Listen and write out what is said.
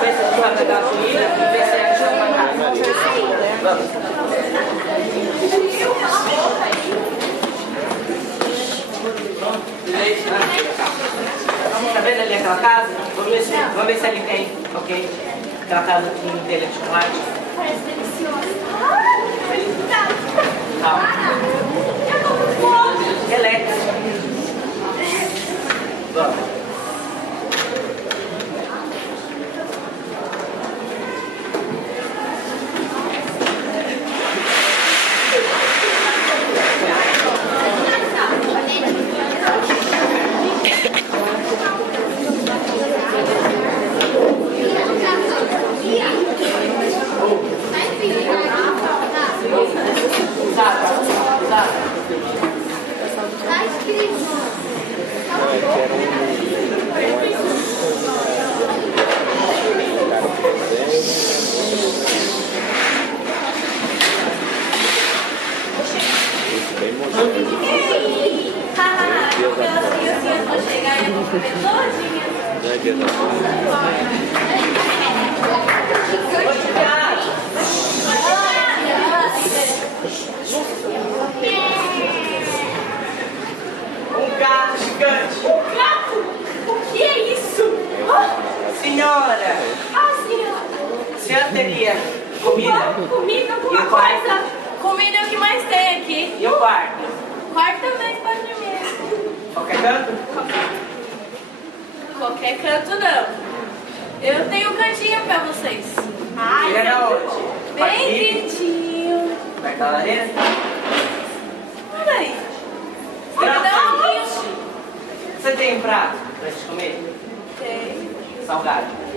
Vê se a gente vai pegar gasolina e ver se a gente vai pra casa. Vamos. Tá vendo ali aquela casa? Vamos ver se ali tem, ok? Aquela casa com telha de chocolate. Parece delicioso. Calma. Relax. Vamos. Senhora! Senhora! A senhora teria comida? Comida? Alguma coisa? Comida é o que mais tem aqui. E o quarto? Quarto também pode dormir. Qualquer canto? Qualquer canto não. Eu tenho um cantinho pra vocês. Ai, é na onde? Bem quentinho. Perto da lareira? Olha aí. Vou me dar um pouquinho. Você tem um prato pra gente comer? Tem. Salgado.